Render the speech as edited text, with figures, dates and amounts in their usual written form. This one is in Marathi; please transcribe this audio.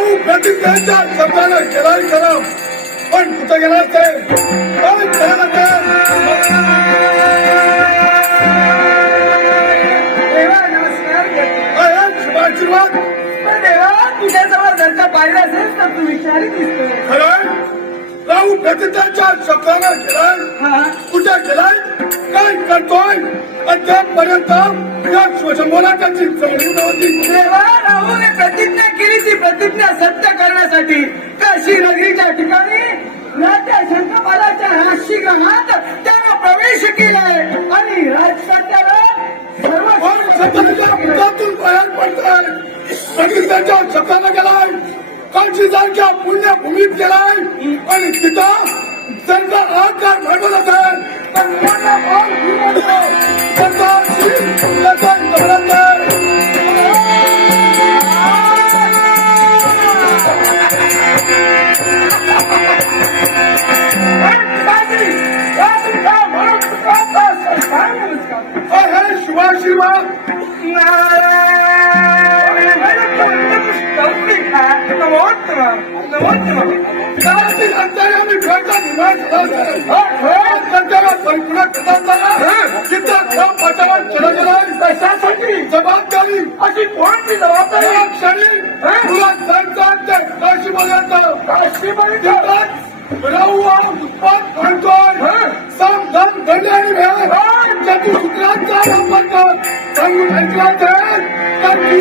राहू प्रतिज्ञांच्या शब्दाला केलाय खरा, पण कुठं गेला ते काय झालं ते? देवा नमस्कार. शुभाशीर्वाद. देवा तुझ्याजवळ जर का पाहिलं असेल तर तू विचारी दिसतोय. खरं राहू प्रतिज्ञांच्या शब्दाला केलाय, हा कुठे गेलाय, काय करतोय? अद्यापर्यंत या श्वशंभूला त्याची जवळी नव्हती. देवा राहूने प्रतिज्ञा केली, ती प्रतिज्ञा सत्य करण्यासाठी काशी नगरीच्या ठिकाणी राजा शंखपालाच्या राशीगणात त्यानं प्रवेश केलाय आणि राजसत्याला सत्याच्या मुद्द्यातून बाहेर पडतोय. प्रतिज्ञाच्या शब्दाला गेलाय, काशी सारख्या पुण्यभूमीत गेलाय आणि तिथं जर का आकार घडवत असेल तर मोठा भाग विमानतो त्याचा शुभाशीर्वाद. घरातील अंतर्यामी खेळचा निर्माण पाठावर केला गेला. कशासाठी जबाबदारी अशी कोणती जबाबदारी? या क्षणी तुला सांगतात काशीपर्यंत राहू उत्पाद घडतोय. सावधान घडल्याने त्याची सूत्रांचा वापर कर. सांगून ऐकला तर ती